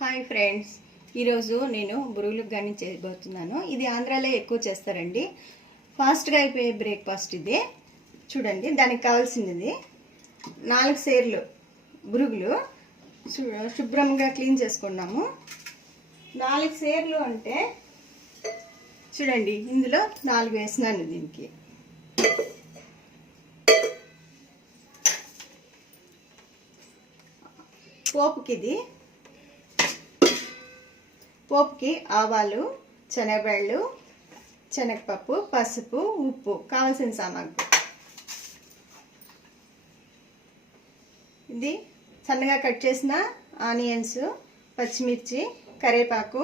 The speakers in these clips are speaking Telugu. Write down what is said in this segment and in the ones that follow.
హాయ్ ఫ్రెండ్స్, ఈరోజు నేను బురుగులు ఉగ్గాని చేయబోతున్నాను. ఇది ఆంధ్రాలో ఎక్కువ చేస్తారండి. ఫాస్ట్గా అయిపోయే బ్రేక్ఫాస్ట్ ఇది. చూడండి, దానికి కావాల్సింది 4 సేర్లు బురుగులు శుభ్రంగా క్లీన్ చేసుకున్నాము. 4 సేర్లు అంటే చూడండి, ఇందులో 4 వేసినాను. దీనికి పోపుకి ఆవాలు, శనగబెళ్ళు, శనగపప్పు, పసుపు, ఉప్పు, కావాల్సిన సామాగ్రి. ఇది సన్నగా కట్ చేసిన ఆనియన్స్, పచ్చిమిర్చి, కరివేపాకు,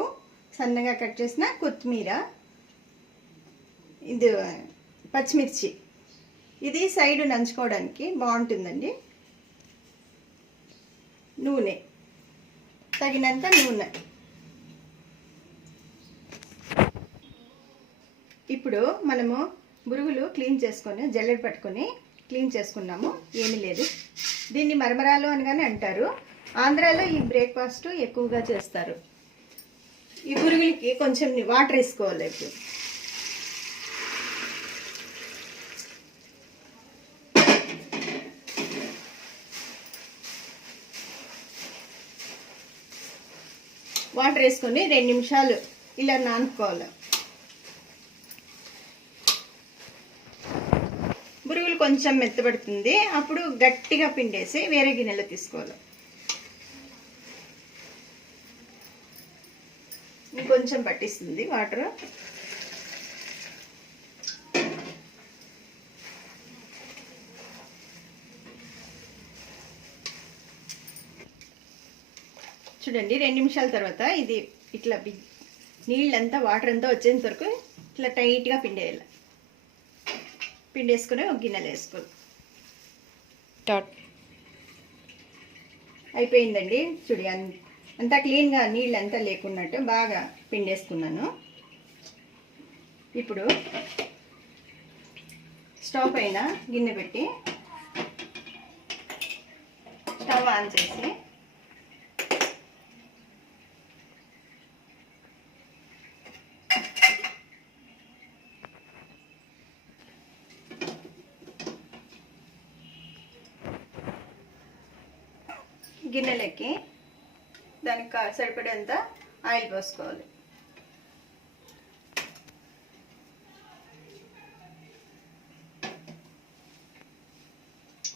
సన్నగా కట్ చేసిన కొత్తిమీర, ఇది పచ్చిమిర్చి. ఇది సైడ్ నంచుకోవడానికి బాగుంటుందండి. నూనె, తగినంత నూనె. ఇప్పుడు మనము బురుగులు క్లీన్ చేసుకొని జల్లెడ పట్టుకొని క్లీన్ చేసుకున్నాము. ఏమీ లేదు. దీన్ని మరమరాలు అనగానే అంటారు. ఆంధ్రాలో ఈ బ్రేక్ఫాస్ట్ ఎక్కువగా చేస్తారు. ఈ బురుగులకి కొంచెం వాటర్ వేసుకోవాలి. ఇప్పుడు వాటర్ వేసుకొని 2 నిమిషాలు ఇలా నానుకోవాలి. బురుగులు కొంచెం మెత్తబడుతుంది. అప్పుడు గట్టిగా పిండేసి వేరే గిన్నెలో తీసుకోవాలి. ఇంకొంచెం పట్టిస్తుంది వాటర్. చూడండి, 2 నిమిషాల తర్వాత ఇది ఇట్లా నీళ్ళంతా వాటర్ అంతా వచ్చేంత వరకు ఇట్లా టైట్గా పిండేయాలి. పిండేసుకొని ఒక గిన్నెలు వేసుకోవాలి. అయిపోయిందండి. చూడి, అంతా క్లీన్గా నీళ్ళంతా లేకున్నట్టు బాగా పిండేసుకున్నాను. ఇప్పుడు స్టవ్ పైన గిన్నె పెట్టి స్టవ్ ఆన్ చేసి గిన్నెలకి దానికి సరిపడేంత ఆయిల్ పోసుకోవాలి.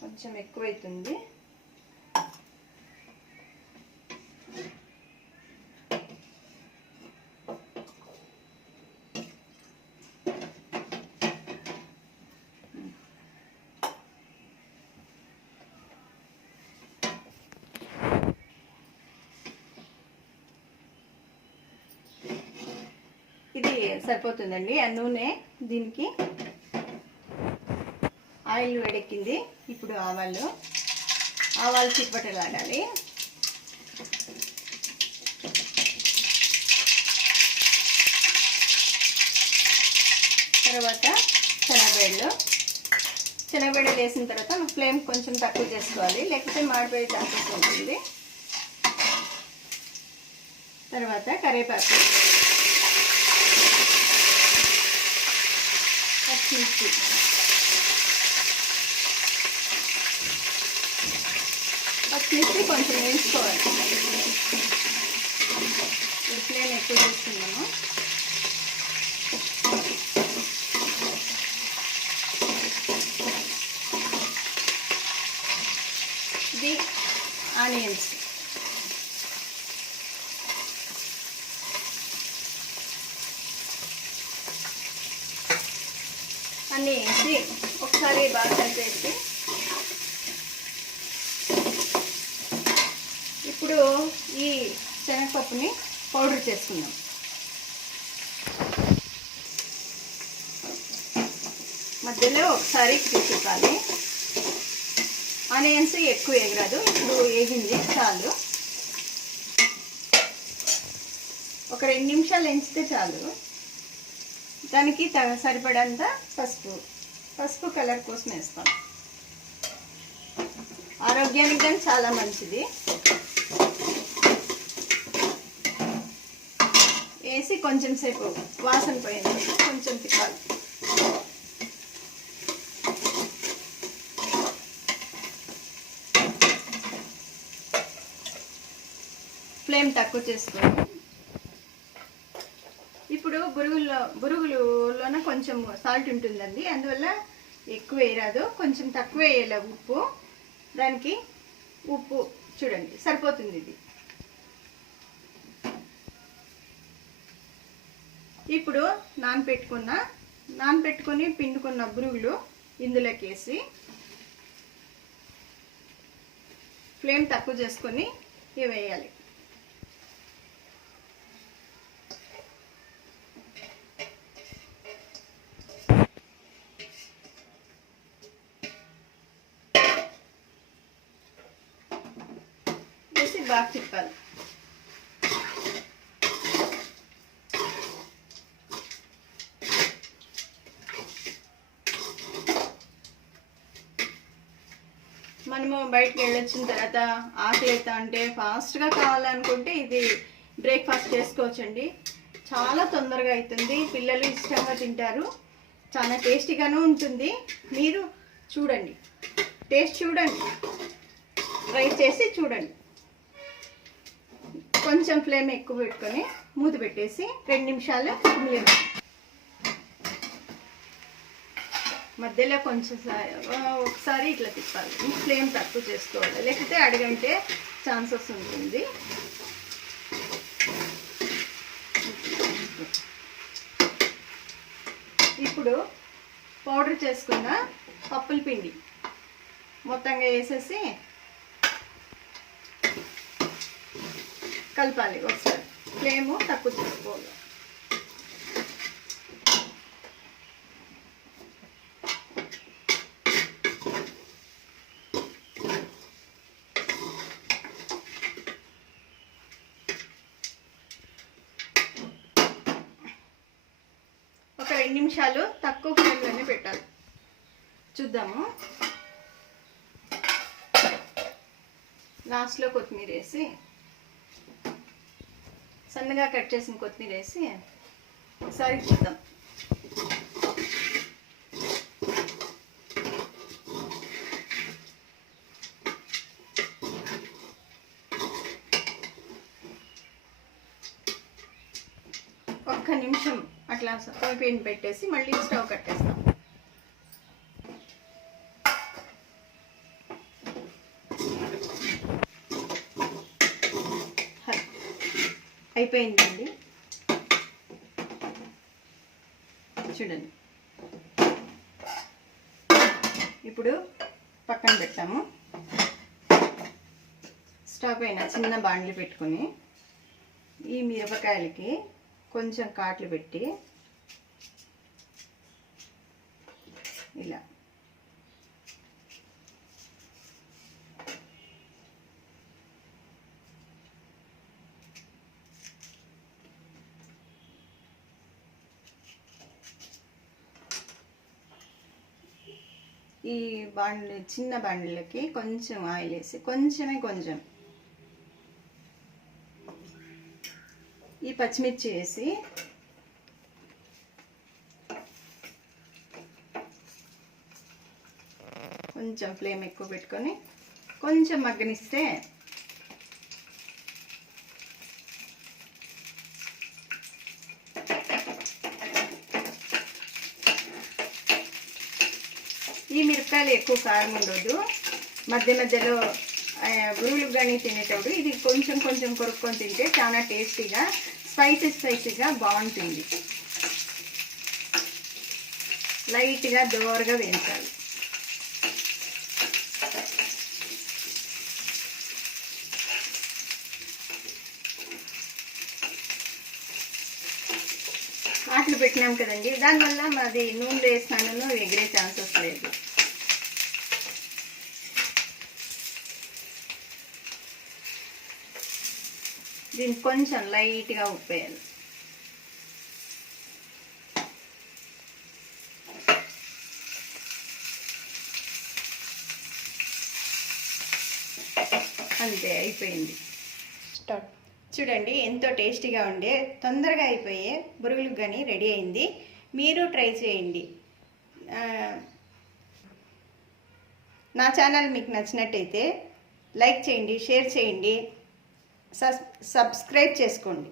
కొంచెం ఎక్కువైతుంది. ఇది సరిపోతుందండి. ఆ నూనె దీనికి ఆయిల్ వేడెక్కింది. ఇప్పుడు ఆవాలు చిట్పటలాడాలి. తర్వాత శనగబెళ్ళు వేసిన తర్వాత ఫ్లేమ్ కొంచెం తక్కువ చేసుకోవాలి, లేకపోతే మాడిపోయే ఛాన్సెస్ ఉంటుంది. తర్వాత కరివేపాకు, పచ్చిమిర్చి కొంచెం వేసుకోవాలి. ఇప్పుడు ఫ్లేమ్ ఎక్కువ చేసుకున్నాము. ఇది ఆనియన్స్, అన్నీ వేసి ఒకసారి బాగా కలిపేసి ఇప్పుడు ఈ శనగపప్పుని పౌడర్ చేసుకుందాం. మధ్యలో ఒకసారి తిప్పాలి. ఆనియన్స్ ఎక్కువ ఎగరాదు. ఇప్పుడు వేగింది, చాలు. ఒక 2 నిమిషాలు ఎంచితే చాలు. దానికి సరిపడంత పసుపు కలర్ కోసం వేస్తాం. ఆరోగ్యానికి కానీ చాలా మంచిది. వేసి కొంచెం సేపు వాసన పోయింది, కొంచెం తిప్పాలి. ఫ్లేమ్ తక్కువ చేసుకొని ఇప్పుడు బురుగులులోన కొంచెం సాల్ట్ ఉంటుందండి, అందువల్ల ఎక్కువ వేయరాదు, కొంచెం తక్కువ వేయాలి ఉప్పు. దానికి ఉప్పు చూడండి సరిపోతుంది. ఇది ఇప్పుడు నానపెట్టుకొని పిండుకున్న బురుగులు ఇందులోకి వేసి ఫ్లేమ్ తక్కువ చేసుకొని ఇవి వేయాలి. వేసి బాగా తిప్పాలి. మనము బయటకు వెళ్ళొచ్చిన తర్వాత ఆకలి అవుతా అంటే ఫాస్ట్గా కావాలనుకుంటే ఇది బ్రేక్ఫాస్ట్ చేసుకోవచ్చండి. చాలా తొందరగా అవుతుంది, పిల్లలు ఇష్టంగా తింటారు, చాలా టేస్టీగాను ఉంటుంది. మీరు చూడండి, టేస్ట్ చూడండి, ట్రై చేసి చూడండి. కొంచెం ఫ్లేమ్ ఎక్కువ పెట్టుకొని మూత పెట్టేసి 2 నిమిషాలు కుమిలేదు. మధ్యలో కొంచెం ఒకసారి ఇట్లా తిప్పాలి, ఫ్లేమ్ తక్కువ చేసుకోవాలి, లేకపోతే అడుగంటే ఛాన్సెస్ ఉంటుంది. ఇప్పుడు పౌడర్ చేసుకున్న పప్పుల పిండి మొత్తంగా వేసేసి కలపాలి. ఒకసారి ఫ్లేము తక్కువ చేసుకోవాలి. ఒక 2 నిమిషాలు తక్కువ ఫ్లేమ్లోనే పెట్టాలి. చూద్దాము. లాస్ట్లో కొత్తిమీర వేసి, సన్నగా కట్ చేసిన కొత్తిమీర వేసి ఒకసారి చూద్దాం. ఒక్క నిమిషం అట్లా పొయ్యి పెట్టేసి మళ్ళీ స్టవ్ కట్టేస్తాం. అయిపోయిందండి, చూడండి. ఇప్పుడు పక్కన పెట్టాము. స్టవ్ పైన చిన్న బాండ్లు పెట్టుకొని ఈ మిరపకాయలకి కొంచెం కాట్లు పెట్టి ఇలా ఈ చిన్న బండ్లకి కొంచెం ఆయిల్ వేసి కొంచెం ఈ పచ్చిమిర్చి వేసి కొంచెం ఫ్లేమ్ ఎక్కువ పెట్టుకొని కొంచెం మగ్గనిస్తే ఈ మిరపకాయలు ఎక్కువ కారం ఉండదు. మధ్యలో బురుగులు ఉగ్గాని తినేటప్పుడు ఇది కొంచెం కొరుక్కొని తింటే చాలా టేస్టీగా స్పైసీగా బాగుంటుంది. లైట్గా దోరగా వేయించాలి. ఆటలు పెట్టినాం కదండి, దానివల్ల మాది నూనెలో వేసినాను ఎగిరే ఛాన్సెస్ లేదు. దీనికి కొంచెం లైట్గా ఉప్పు వేయాలి. అంతే, అయిపోయింది. స్టార్ట్. చూడండి ఎంతో టేస్టీగా ఉండే తొందరగా అయిపోయే బురుగులు ఉగ్గాని రెడీ అయింది. మీరు ట్రై చేయండి. నా ఛానల్ మీకు నచ్చినట్టయితే లైక్ చేయండి, షేర్ చేయండి, సబ్స్క్రైబ్ చేసుకోండి.